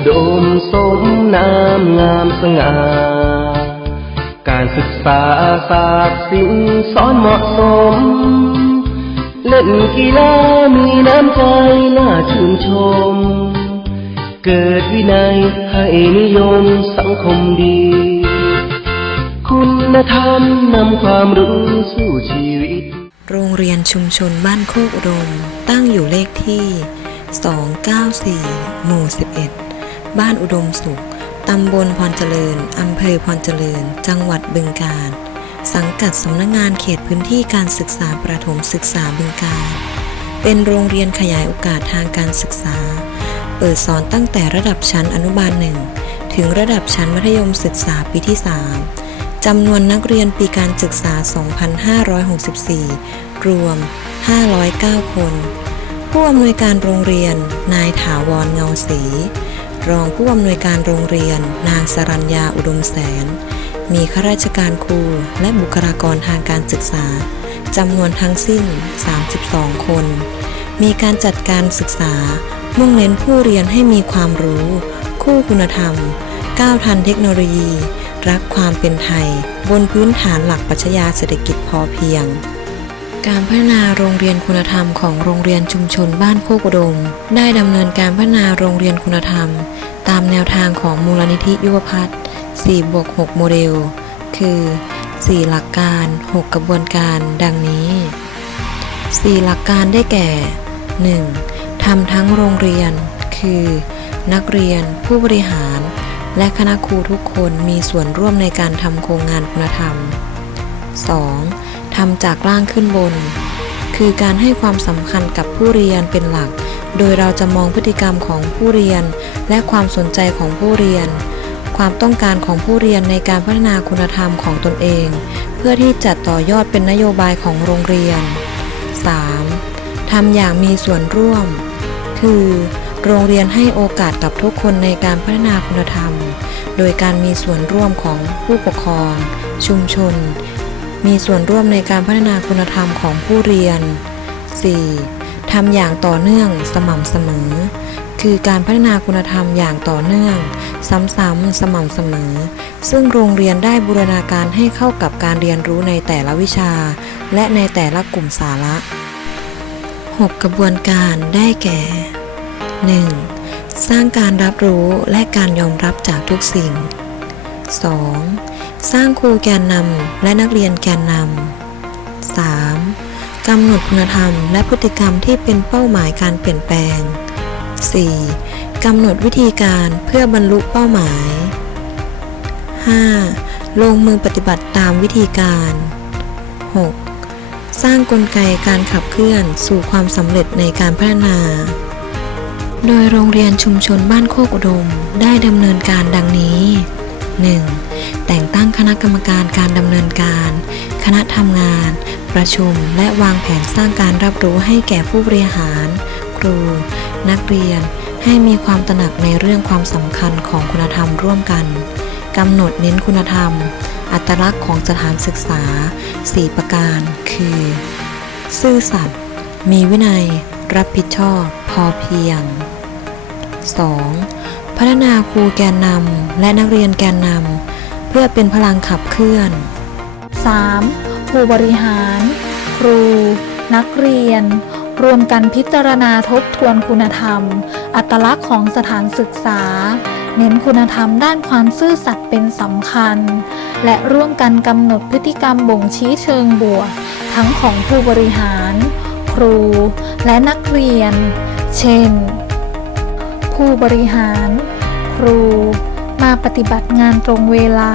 อุดมสมน้ำงามสง่า การศึกษาศาสตร์ศิลป์สอนเหมาะสม เล่นกีฬามีน้ำใจน่าชื่นชม เกิดวินัยให้นิยมสังคมดี คุณธรรมนำความรู้สู่ชีวิต โรงเรียนชุมชนบ้านโคกอุดมตั้งอยู่เลขที่294 หมู่ 11 บ้านอุดมสุข ตำบลพรเจริญ อำเภอพรเจริญ จังหวัดบึงกาฬ สังกัดสำนักงงานเขตพื้นที่การศึกษาประถมศึกษาบึงกาฬ เป็นโรงเรียนขยายโอกาสทางการศึกษา เปิดสอนตั้งแต่ระดับชั้นอนุบาลหนึ่ง ถึงระดับชั้นมัธยมศึกษาปีที่ 3 จำนวนนักเรียนปีการศึกษา 2564 รวม 509 คนผู้อำนวยการโรงเรียน นายถาวรเงาศรี รองผู้อำนวยการโรงเรียน นางสรัญญาอุดมแสน มีข้าราชการครูและบุคลากรทางการศึกษาจำนวนทั้งสิ้น 32 คน มีการจัดการศึกษา มุ่งเน้นผู้เรียนให้มีความรู้ คู่คุณธรรม ก้าวทันเทคโนโลยี รักความเป็นไทย บนพื้นฐานหลักปรัชญาเศรษฐกิจพอเพียง การพัฒนาโรงเรียนคุณธรรมของโรงเรียนชุมชนบ้านโคกอุดม ได้ดำเนินการพัฒนาโรงเรียนคุณธรรม ตามแนวทางของมูลนิธิยุวพัฒน์4บวก6โมเดล คือ 4 หลักการ 6 กระบวนการ ดังนี้ 4 หลักการได้แก่ 1. ทำทั้งโรงเรียน คือ นักเรียน ผู้บริหาร และคณะครูทุกคนมีส่วนร่วมในการทำโครงงานคุณธรรม 2. ทำจากล่างขึ้นบน คือการให้ความสำคัญกับผู้เรียนเป็นหลัก โดยเราจะมองพฤติกรรมของผู้เรียน และความสนใจของผู้เรียน ความต้องการของผู้เรียนในการพัฒนาคุณธรรมของตนเอง เพื่อที่จะต่อยอดเป็นนโยบายของโรงเรียน 3. ทำอย่างมีส่วนร่วม คือ โรงเรียนให้โอกาสกับทุกคนในการพัฒนาคุณธรรม โดยการมีส่วนร่วมของผู้ปกครอง ชุมชน มีส่วนร่วมในการพัฒนาคุณธรรมของผู้เรียน 4. ทำอย่างต่อเนื่องสม่ำเสมอ คือการพัฒนาคุณธรรมอย่างต่อเนื่อง ซ้ำๆสม่ำเสมอ ซึ่งโรงเรียนได้บูรณาการให้เข้ากับการเรียนรู้ในแต่ละวิชา และในแต่ละกลุ่มสาระ 6 กระบวนการได้แก่ 1. สร้างการรับรู้และการยอมรับจากทุกสิ่ง 2. สร้างครูแกนนำและนักเรียนแกนนำ 3. กำหนดคุณธรรมและพฤติกรรมที่เป็นเป้าหมายการเปลี่ยนแปลง 4. กำหนดวิธีการเพื่อบรรลุเป้าหมาย 5. ลงมือปฏิบัติตามวิธีการ 6. สร้างกลไกการขับเคลื่อนสู่ความสำเร็จในการพัฒนา โดยโรงเรียนชุมชนบ้านโคกอุดมได้ดำเนินการดังนี้ 1. แต่งตั้งคณะกรรมการการดำเนินการ คณะทำงาน ประชุม และวางแผนสร้างการรับรู้ให้แก่ผู้บริหาร ครู นักเรียน ให้มีความตระหนักในเรื่องความสำคัญของคุณธรรมร่วมกันกำหนดเน้นคุณธรรม อัตลักษณ์ของสถานศึกษา 4 ประการ คือ ซื่อสัตย์ มีวินัย รับผิดชอบ พอเพียง 2. พัฒนาครูแกนนำและนักเรียนแกนนำเพื่อเป็นพลังขับเคลื่อน 3. ผู้บริหาร ครู นักเรียน รวมกันพิจารณาทบทวนคุณธรรม อัตลักษณ์ของสถานศึกษา เน้นคุณธรรมด้านความซื่อสัตย์เป็นสำคัญ และร่วมกันกำหนดพฤติกรรมบ่งชี้เชิงบวก ทั้งของผู้บริหาร ครู และนักเรียน เช่น ผู้บริหาร ครู มาปฏิบัติงานตรงเวลา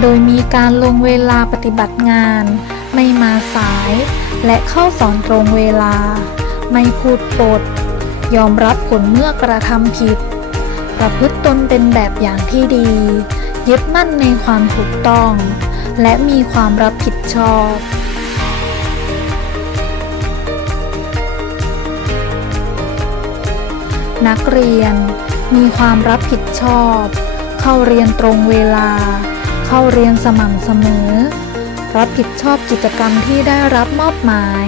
โดยมีการลงเวลาปฏิบัติงาน ไม่มาสาย และเข้าสอนตรงเวลา ไม่พูดปด ยอมรับผลเมื่อกระทำผิด ประพฤติตนเป็นแบบอย่างที่ดี ยึดมั่นในความถูกต้อง และมีความรับผิดชอบ นักเรียน มีความรับผิดชอบ เข้าเรียนตรงเวลา เข้าเรียนสม่ำเสมอ รับผิดชอบกิจกรรมที่ได้รับมอบหมาย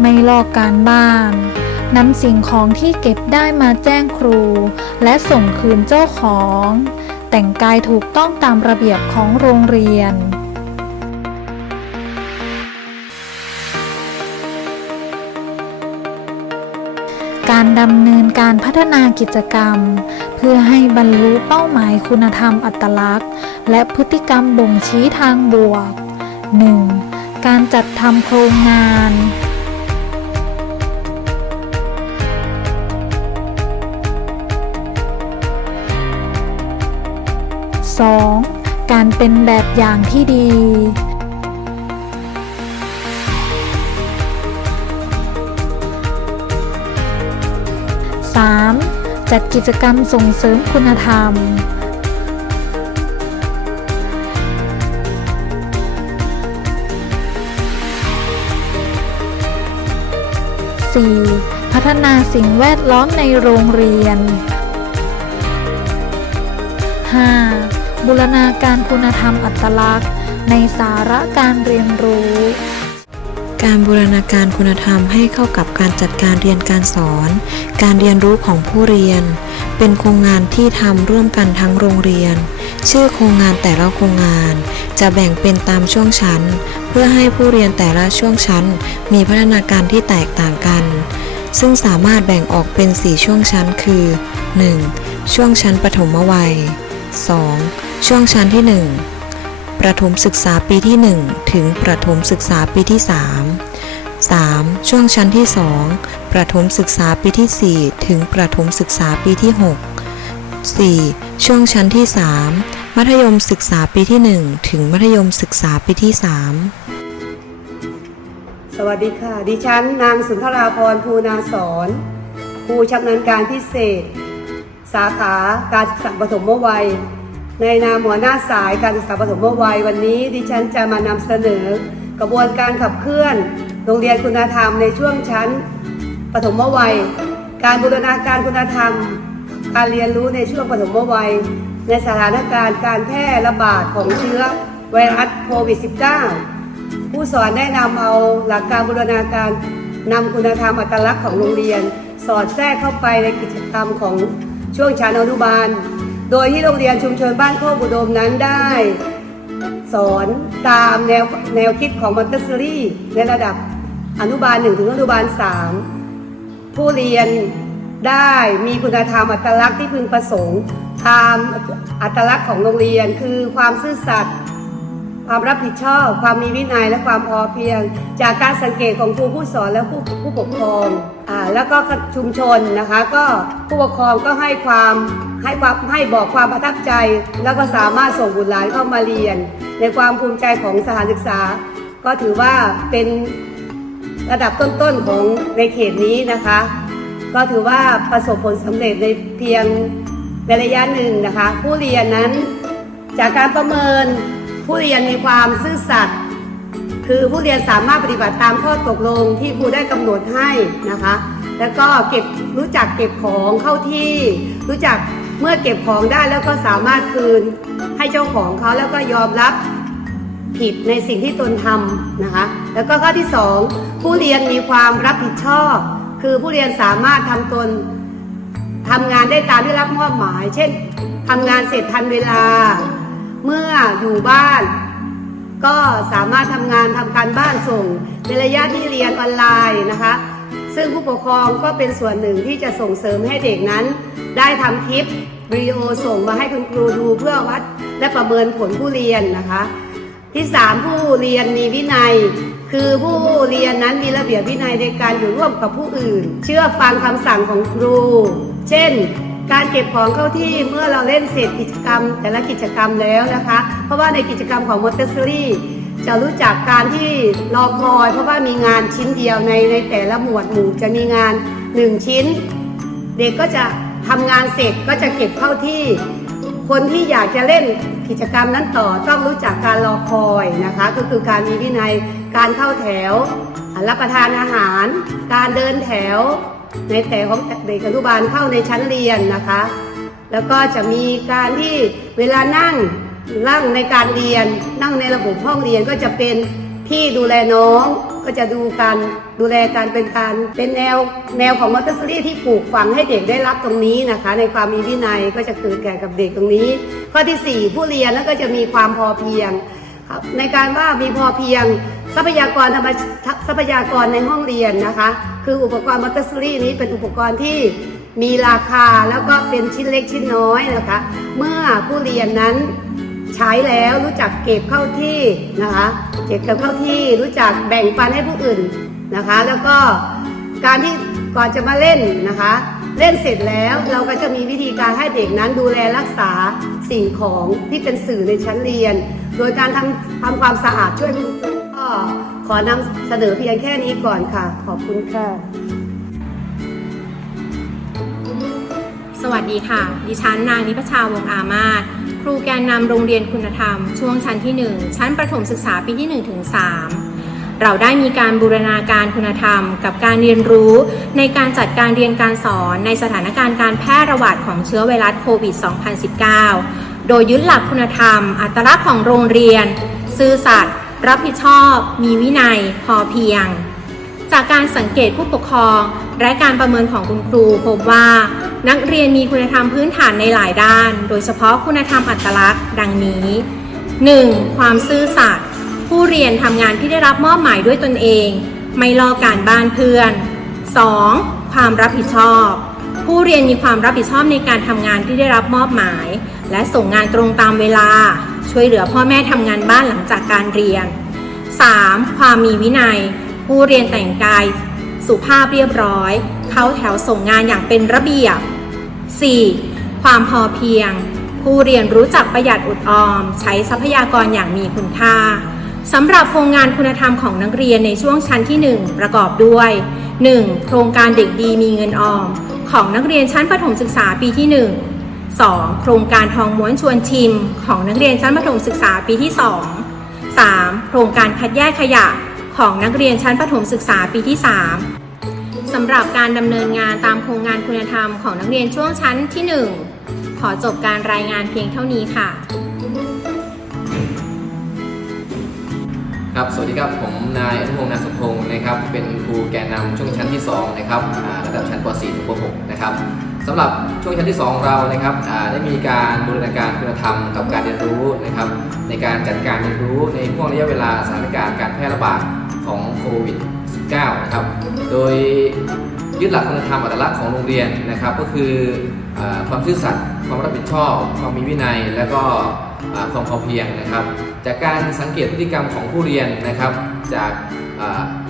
ไม่ลอกการบ้านนำสิ่งของที่เก็บได้มาแจ้งครู และส่งคืนเจ้าของ แต่งกายถูกต้องตามระเบียบของโรงเรียน ดำเนินการพัฒนากิจกรรม เพื่อให้บรรลุเป้าหมายคุณธรรมอัตลักษณ์ และพฤติกรรมบ่งชี้ทางบวก 1. การจัดทำโครงงาน 2. การเป็นแบบอย่างที่ดี จัดกิจกรรมส่งเสริมคุณธรรม 4. พัฒนาสิ่งแวดล้อมในโรงเรียน 5. บูรณาการคุณธรรมอัตลักษณ์ ในสาระการเรียนรู้ การบูรณาการคุณธรรมให้เข้ากับการจัดการเรียนการสอน การเรียนรู้ของผู้เรียน เป็นโครงงานที่ทำร่วมกันทั้งโรงเรียน ชื่อโครงงานแต่ละโครงงาน จะแบ่งเป็นตามช่วงชั้น เพื่อให้ผู้เรียนแต่ละช่วงชั้น มีพัฒนาการที่แตกต่างกัน ซึ่งสามารถแบ่งออกเป็น 4 ช่วงชั้นคือ 1. ช่วงชั้นปฐมวัย 2. ช่วงชั้นที่ 1 ประถมศึกษาปีที่ 1 ถึงประถมศึกษาปีที่ 3 3. ช่วงชั้นที่ 2 ประถมศึกษาปีที่ 4 ถึงประถมศึกษาปีที่ 6 4. ช่วงชั้นที่ 3 มัธยมศึกษาปีที่ 1 ถึงมัธยมศึกษาปีที่ 3 สวัสดีค่ะ ดิฉันนางสุนทราพรภูนาสอนครูชำนาญการพิเศษ สาขาการศึกษาปฐมวัย ในนามหัวหน้าสายการศึกษาปฐมวัยวันนี้ดิฉันจะมานำเสนอ กระบวนการขับเคลื่อน โรงเรียนคุณธรรมในช่วงชั้นปฐมวัย การบูรณาการคุณธรรม การเรียนรู้ในช่วงปฐมวัย ในสถานการณ์การแพร่ระบาดของเชื้อไวรัสโควิด -19 ผู้สอนได้นำเอาหลักการบูรณาการนำคุณธรรมอัตลักษณ์ของโรงเรียน สอดแทรกเข้าไปในกิจกรรมของช่วงชั้นอนุบาล โดยที่โรงเรียนชุมชนบ้านโคกอุดมนั้นได้ สอนตามแนวแนวคิดของมอนเตสซอรี่ในระดับอนุบาล1ถึงอนุบาล 3 ผู้เรียนได้มีคุณธรรมอัตลักษณ์ที่พึงประสงค์ตามอัตลักษณ์ของโรงเรียนคือความซื่อสัตย์ความรับผิดชอบ ความมีวินัยและความพอเพียง จากการสังเกตของครูผู้สอนและผู้ผู้ปกครองอ่าแล้วก็ชุมชนนะคะ ก็ผู้ปกครองก็ให้ความ ให้ความให้บอกความประทับใจ แล้วก็สามารถส่งบุตรหลานเข้ามาเรียน ในความภูมิใจของสถานศึกษา ก็ถือว่าเป็นระดับต้นๆของในเขตนี้นะคะ ก็ถือว่าประสบผลสำเร็จในเพียงในระยะหนึ่งนะคะ ผู้เรียนนั้นจากการประเมินผู้เรียนมีความซื่อสัตย์คือผู้เรียนสามารถปฏิบัติตามข้อตกลงที่ครูได้กำหนดให้นะคะ แล้วก็เก็บรู้จักเก็บของเข้าที่ รู้จัก เมื่อเก็บของได้แล้วก็สามารถคืนให้เจ้าของเขาแล้วก็ยอมรับผิดในสิ่งที่ตนทำนะคะ แล้วก็ข้อที่สองผู้เรียนมีความรับผิดชอบ คือผู้เรียนสามารถทำตนทำงานได้ตามที่รับมอบหมาย เช่นทำงานเสร็จทันเวลา เมื่ออยู่บ้าน ก็สามารถทำงานทำการบ้านส่งในระยะที่เรียนออนไลน์นะคะ ซึ่งผู้ปกครองก็เป็นส่วนหนึ่งที่จะส่งเสริมให้เด็กนั้น ได้ทำคลิปวิดีโอส่งมาให้คุณครูดูเพื่อวัดและประเมินผลผู้เรียนนะคะ ที่ 3 ผู้เรียนมีวินัย คือผู้เรียนนั้นมีระเบียบวินัยในการอยู่ร่วมกับผู้อื่น เชื่อฟังคำสั่งของครู เช่นการเก็บของเข้าที่เมื่อเราเล่นเสร็จกิจกรรม แต่ละกิจกรรมแล้วนะคะ เพราะว่าในกิจกรรมของมอเตอร์ซอรี่ จะรู้จักการที่รอคอยเพราะว่ามีงานชิ้นเดียวในในแต่ละหมวดหมู่จะมีงาน 1 ชิ้น เด็กก็จะทำงานเสร็จก็จะเก็บเข้าที่ คนที่อยากจะเล่นกิจกรรมนั้นต่อต้องรู้จักการรอคอยนะคะ ก็คือการมีวินัยการเข้าแถวรับประทานอาหาร การเดินแถว ในแต่ของเด็กอนุบาลเข้าในชั้นเรียนนะคะ แล้วก็จะมีการที่เวลานั่ง นั่งในการเรียน นั่งในระบบห้องเรียนก็จะเป็นพี่ดูแลน้องก็จะดูการดูแลการเป็นการเป็นแนวแนวของมอเตอร์ซรี่ที่ปลูกฝังให้เด็กได้รับตรงนี้นะคะ ในความมีวินัยก็จะเกิดแก่กับเด็กตรงนี้ ข้อที่ 4 ผู้เรียนแล้วก็จะมีความพอเพียงครับในการว่ามีพอเพียงทรัพยากรธรรมทรัพยากรในห้องเรียนนะคะ คืออุปกรณ์มอเตอร์ซรี่นี้เป็นอุปกรณ์ที่มีราคาแล้วก็เป็นชิ้นเล็กชิ้นน้อยนะคะ เมื่อผู้เรียนนั้น ใช้แล้วรู้จักเก็บเข้าที่นะคะเก็บเข้าที่รู้จักแบ่งปันให้ผู้อื่นนะคะ แล้วก็การที่ก่อนจะมาเล่นนะคะ เล่นเสร็จแล้วเราก็จะมีวิธีการให้เด็กนั้นดูแลรักษาสิ่งของที่เป็นสื่อในชั้นเรียน โดยการทำทำความสะอาดช่วยคุณก็ขอนำเสนอเพียงแค่นี้ก่อนค่ะ ขอบคุณค่ะ สวัสดีค่ะ ดิฉันนางนิพชาวงอามาศ ครูแกนนำโรงเรียนคุณธรรม ช่วงชั้นที่ 1 ชั้นประถมศึกษาปีที่1ถึง3เราได้มีการบูรณาการคุณธรรม กับการเรียนรู้ในการจัดการเรียนการสอนในสถานการณ์การแพร่ระบาดของเชื้อไวรัสโควิด 2019 โดยยึดหลักคุณธรรม อัตลักษณ์ของโรงเรียน ซื่อสัตย์รับผิดชอบ มีวินัย พอเพียง จากการสังเกตผู้ปกครอง และการประเมินของคุณครูพบว่า นักเรียนมีคุณธรรมพื้นฐานในหลายด้าน โดยเฉพาะคุณธรรมอัตลักษณ์ ดังนี้ 1. ความซื่อสัตย์ผู้เรียนทำงานที่ได้รับมอบหมายด้วยตนเอง ไม่ลอกการบ้านเพื่อน 2. ความรับผิดชอบ ผู้เรียนมีความรับผิดชอบในการทำงานที่ได้รับมอบหมาย และส่งงานตรงตามเวลา ช่วยเหลือพ่อแม่ทำงานบ้านหลังจากการเรียน 3. ความมีวินัย ผู้เรียนแต่งกาย สุภาพเรียบร้อย เข้าแถวส่งงานอย่างเป็นระเบียบ 4. ความพอเพียง ผู้เรียนรู้จักประหยัดอดออม ใช้ทรัพยากรอย่างมีคุณค่าสำหรับโครงงานคุณธรรมของนักเรียนในช่วงชั้นที่ 1 ประกอบด้วย 1. โครงการเด็กดีมีเงินออม ของนักเรียนชั้นประถมศึกษาปีที่ 1 2. โครงการทองม้วนชวนชิม ของนักเรียนชั้นประถมศึกษาปีที่ 2 3. โครงการคัดแยกขยะ ของนักเรียนชั้นประถมศึกษาปีที่ 3 สำหรับการดำเนินงานตามโครงงานคุณธรรมของนักเรียนช่วงชั้นที่ 1 ขอจบการรายงานเพียงเท่านี้ค่ะ ครับ สวัสดีครับ ผมนายอนุพงศ์นาสุพงศ์นะครับ เป็นครูแกนนำช่วงชั้นที่ 2 นะครับระดับชั้นป .4 ถึงป .6 นะครับสำหรับช่วงชั้นที่ 2 เรานะครับได้มีการบูรณาการคุณธรรมกับการเรียนรู้นะครับ ในการจัดการเรียนรู้ในห่วงระยะเวลาสถานการณ์การแพร่ระบาด ของโควิด -19 นะครับ โดยยึดหลักคุณธรรมอัตลักษณ์ของโรงเรียนนะครับ ก็คือความซื่อสัตย์ความรับผิดชอบ ความมีวินัย และก็อ่าความพอเพียงนะครับ จากการสังเกตพฤติกรรมของผู้เรียนนะครับ จาก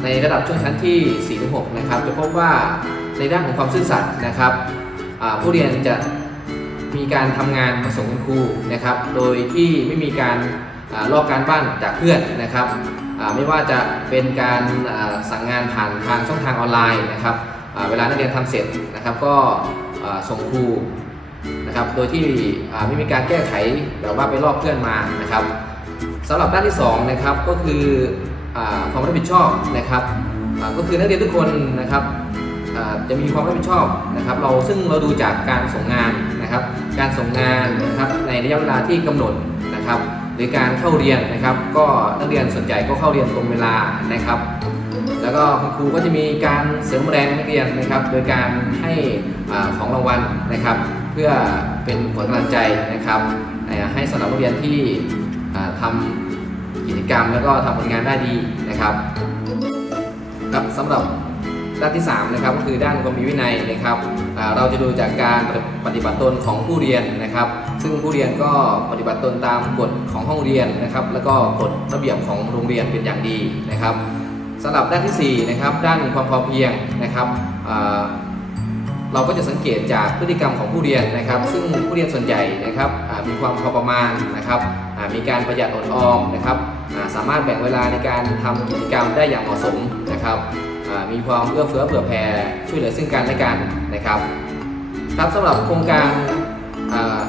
ในระดับช่วงชั้นที่4-6นะครับ จะพบว่าในด้านของความซื่อสัตย์นะครับผู้เรียนจะมีการทำงานมาส่งคุณครูนะครับ โดยที่ไม่มีการอลอกการบ้านจากเพื่อนนะครับ ไม่ว่าจะเป็นการสั่งงานผ่านทางช่องทางออนไลน์นะครับเวลานักเรียนทำเสร็จนะครับก็ส่งครูนะครับโดยที่ไม่มีการแก้ไขแบบว่าไปลอกเพื่อนมานะครับสำหรับด้านที่2นะครับก็คือความรับผิดชอบนะครับก็คือนักเรียนทุกคนนะครับจะมีความรับผิดชอบนะครับ เราซึ่งเราดูจากการส่งงานนะครับ การส่งงานนะครับในระยะเวลาที่กำหนดนะครับ รือการเข้าเรียนนะครับ ก็นักเรียนส่วนใหญ่ก็เข้าเรียนตรงเวลานะครับ แล้วก็คุณครูก็จะมีการเสริมแรงนักเรียนนะครับ โดยการให้อของรางวัลนะครับ เพื่อเป็นผลกำลังใจนะครับให้สำหรับนักเรียนที่อ่าทำกิจกรรมแล้วก็ทำผลงานได้ดีนะครับครับสำหรับ ด้านที่3นะครับก็คือด้านความมีวินัยนะครับเราจะดูจากการปฏิบัติตนของผู้เรียนนะครับ ซึ่งผู้เรียนก็ปฏิบัติตนตามกฎของห้องเรียนนะครับ แล้วก็กฎระเบียบของโรงเรียนเป็นอย่างดีนะครับสำหรับด้านที่4นะครับด้านความพอเพียงนะครับเราก็จะสังเกตจากพฤติกรรมของผู้เรียนนะครับ ซึ่งผู้เรียนส่วนใหญ่นะครับมีความพอประมาณนะครับมีการประหยัดอดออมนะครับสามารถแบ่งเวลาในการทำกิจกรรมได้อย่างเหมาะสมนะครับ มีความเอื้อเฟื้อเผื่อแผ่ช่วยเหลือซึ่งกันและกันนะครับครับสำหรับโครงการ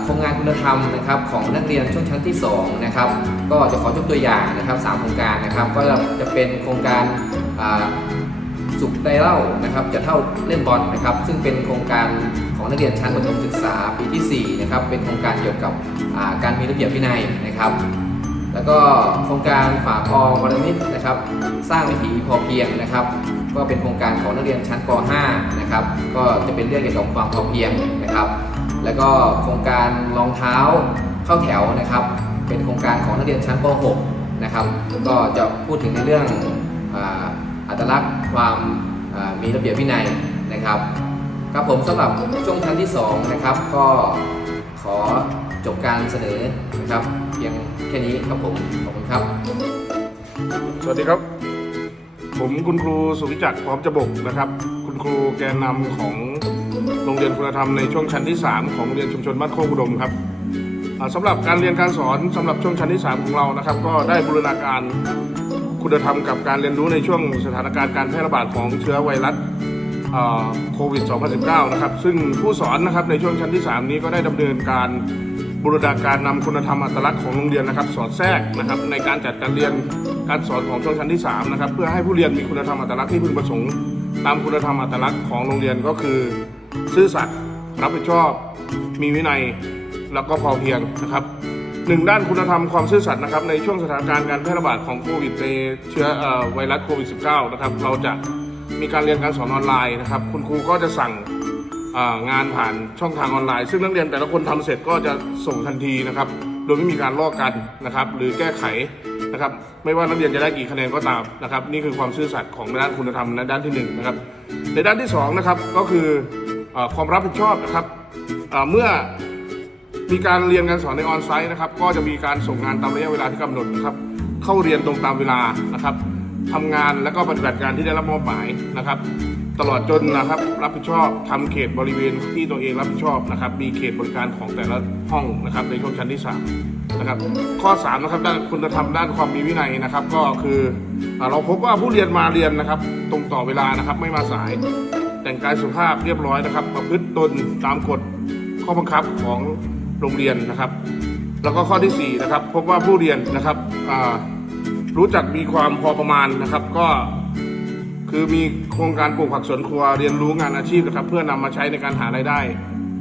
โครงงานคุณธรรมนะครับของนักเรียนช่วงชั้นที่2นะครับก็จะขอยกตัวอย่างนะครับสามโครงการนะครับก็จะเป็นโครงการสุขได้เล่านะครับจะเท่าเล่นบอลนะครับ ซึ่งเป็นโครงการของนักเรียนชั้นประถมศึกษาปีที่4นะครับเป็นโครงการเกี่ยวกับการมีระเบียบวินัยนะครับแล้วก็โครงการฝากออมวรนิตนะครับ สร้างวิถีพอเพียงนะครับ ก็เป็นโครงการของนักเรียนชั้นป .5 นะครับก็จะเป็นเรื่องเกี่ยวกับความพอเพียงนะครับ แล้วก็โครงการรองเท้าเข้าแถวนะครับ เป็นโครงการของนักเรียนชั้นป .6 นะครับก็จะพูดถึงในเรื่องอัตลักษณ์ความมีระเบียบวินัยนะครับครับผมสำหรับช่วงชั้นที่2นะครับก็ขอจบการเสนอนะครับ เพียงแค่นี้ครับผมขอบคุณครับ สวัสดีครับ ผมคุณครูสุวิจักรพร้อมจะบกนะครับ คุณครูแกนนำของโรงเรียนคุณธรรมในช่วงชั้นที่ 3 ของโรงเรียนชุมชนบ้านโคกอุดมครับอ่าสำหรับการเรียนการสอนสำหรับช่วงชั้นที่ 3 ของเรานะครับ ก็ได้บูรณาการคุณธรรมกับการเรียนรู้ในช่วงสถานการณ์การแพร่ระบาดของเชื้อไวรัสโควิด 2019 นะครับ ซึ่งผู้สอนนะครับในช่วงชั้นที่ 3 นี้ก็ได้ดำเนินการบูรณาการนำคุณธรรมอัตลักษณ์ของโรงเรียนนะครับ สอดแทรกนะครับในการจัดการเรียน การสอนของช่วงชั้นที่ 3 นะครับ เพื่อให้ผู้เรียนมีคุณธรรมอัตลักษณ์ที่พึงประสงค์ ตามคุณธรรมอัตลักษณ์ของโรงเรียนก็คือ ซื่อสัตย์รับผิดชอบ มีวินัย แล้วก็พอเพียงนะครับหนึ่งด้านคุณธรรมความซื่อสัตย์นะครับในช่วงสถานการณ์การแพร่ระบาดของโควิดในเชื้อไวรัสโควิด -19 นะครับเราจะมีการเรียนการสอนออนไลน์นะครับ คุณครูก็จะสั่งงานผ่านช่องทางออนไลน์ ซึ่งนักเรียนแต่ละคนทำเสร็จก็จะส่งทันทีนะครับ โดยไม่มีการลอกกันนะครับ หรือแก้ไข นะครับไม่ว่านักเรียนจะได้กี่คะแนนก็ตามนะครับนี่คือความซื่อสัตย์ของด้านคุณธรรมในด้านที่หนึ่งนะครับในด้านที่สองนะครับก็คืออความรับผิดชอบนะครับเมื่อมีการเรียนการสอนในออนไซต์นะครับก็จะมีการส่งงานตามระยะเวลาที่กำหนดนะครับเข้าเรียนตรงตามเวลานะครับทำงานและก็ปฏิบัติการที่ได้รับมอบหมายนะครับ ตลอดจนนะครับรับผิดชอบทำเขตบริเวณที่ตัวเองรับผิดชอบนะครับมีเขตบริการของแต่ละห้องนะครับในช่วงชั้นที่ 3 นะครับ ข้อ3นะครับด้านคุณธรรมด้านความมีวินัยนะครับ ก็คืออเราพบว่าผู้เรียนมาเรียนนะครับ ตรงต่อเวลานะครับ ไม่มาสาย แต่งกายสุภาพเรียบร้อยนะครับ ประพฤติตนตามกฎข้อบังคับของโรงเรียนนะครับ แล้วก็ข้อที่4นะครับพบว่าผู้เรียนนะครับรู้จักมีความพอประมาณนะครับ ก็คือมีโครงการปลูกผักสวนครัวเรียนรู้งานอาชีพนะครับ เพื่อนำมาใช้ในการหารายได้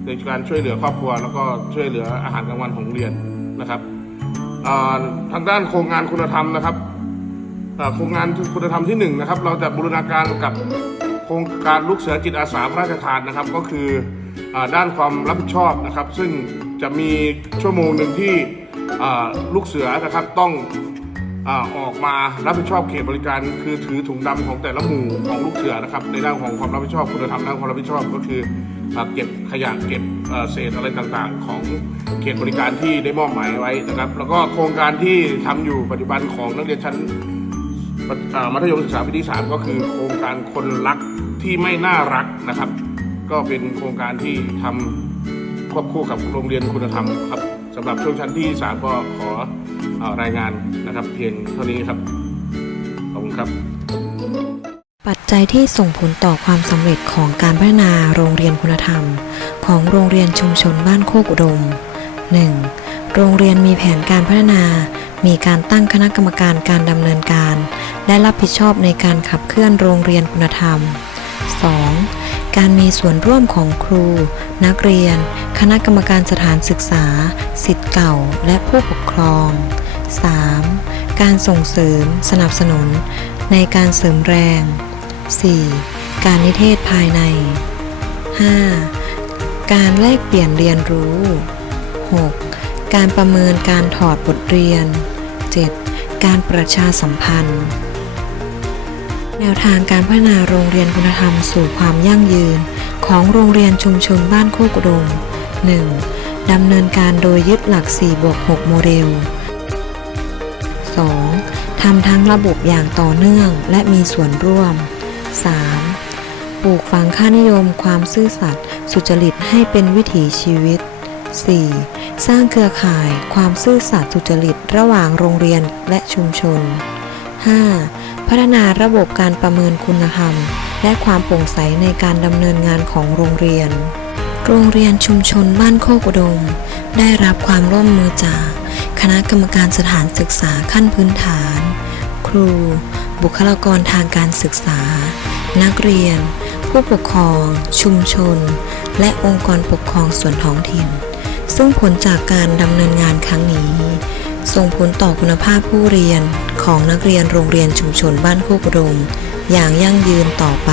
ในการช่วยเหลือครอบครัว แล้วก็ช่วยเหลืออาหารกลางวันของโรงเรียน นะครับทางด้านโครงงานคุณธรรมนะครับโครงงานคุณธรรมที่หนึ่งนะครับเราจะบูรณาการกับโครงการลูกเสือจิตอาสาพระราชทานนะครับ ก็คืออด้านความรับผิดชอบนะครับ ซึ่งจะมีชั่วโมงหนึ่งที่ลูกเสือนะครับต้องออกมารับผิดชอบเขตบริการ คือถือถุงดำของแต่ละหมู่ของลูกเสือนะครับในด้านของความรับผิดชอบคุณธรรมด้านความรับผิดชอบก็คือ เก็บขยะเก็บเศษอะไรต่างๆ ของเขตบริการที่ได้มอบหมายไว้นะครับ แล้วก็โครงการที่ทำอยู่ปัจจุบันของนักเรียนชั้นมัธยมศึกษาปีที่สามก็คือโครงการคนรักที่ไม่น่ารักนะครับ ก็เป็นโครงการที่ทำควบคู่กับโรงเรียนคุณธรรมครับสำหรับช่วงชั้นที่ 3 ก็ขอออรายงานนะครับ เพียงเท่านี้ครับขอบคุณครับ ปัจจัยที่ส่งผลต่อความสำเร็จของการพัฒนาโรงเรียนคุณธรรม ของโรงเรียนชุมชนบ้านโคกอุดม 1. โรงเรียนมีแผนการพัฒนา มีการตั้งคณะกรรมการการดำเนินการ และรับผิดชอบในการขับเคลื่อนโรงเรียนคุณธรรม 2. การมีส่วนร่วมของครู นักเรียน คณะกรรมการสถานศึกษา สิทธิ์เก่า และผู้ปกครอง 3. การส่งเสริม สนับสนุน ในการเสริมแรง 4. การนิเทศภายใน 5. การแลกเปลี่ยนเรียนรู้ 6. การประเมินการถอดบทเรียน 7. การประชาสัมพันธ์ แนวทางการพัฒนาโรงเรียนคุณธรรมสู่ความยั่งยืน ของโรงเรียนชุมชนบ้านโคกุดม 1. ดำเนินการโดยยึดหลัก 4 บวก 6 โมเดล 2. ทำทั้งระบบอย่างต่อเนื่องและมีส่วนร่วม 3. ปลูกฝังค่านิยมความซื่อสัตย์สุจริตให้เป็นวิถีชีวิต 4. สร้างเครือข่ายความซื่อสัตย์สุจริตระหว่างโรงเรียนและชุมชน 5. พัฒนาระบบการประเมินคุณธรรม และความโปร่งใสในการดำเนินงานของโรงเรียน โรงเรียนชุมชนบ้านโคกอุดม ได้รับความร่วมมือจาก คณะกรรมการสถานศึกษาขั้นพื้นฐาน ครู บุคลากรทางการศึกษา นักเรียน ผู้ปกครอง ชุมชน และองค์กรปกครองส่วนท้องถิ่น ซึ่งผลจากการดำเนินงานครั้งนี้ ส่งผลต่อคุณภาพผู้เรียนของนักเรียนโรงเรียนชุมชนบ้านโคกอุดม อย่างยั่งยืนต่อไป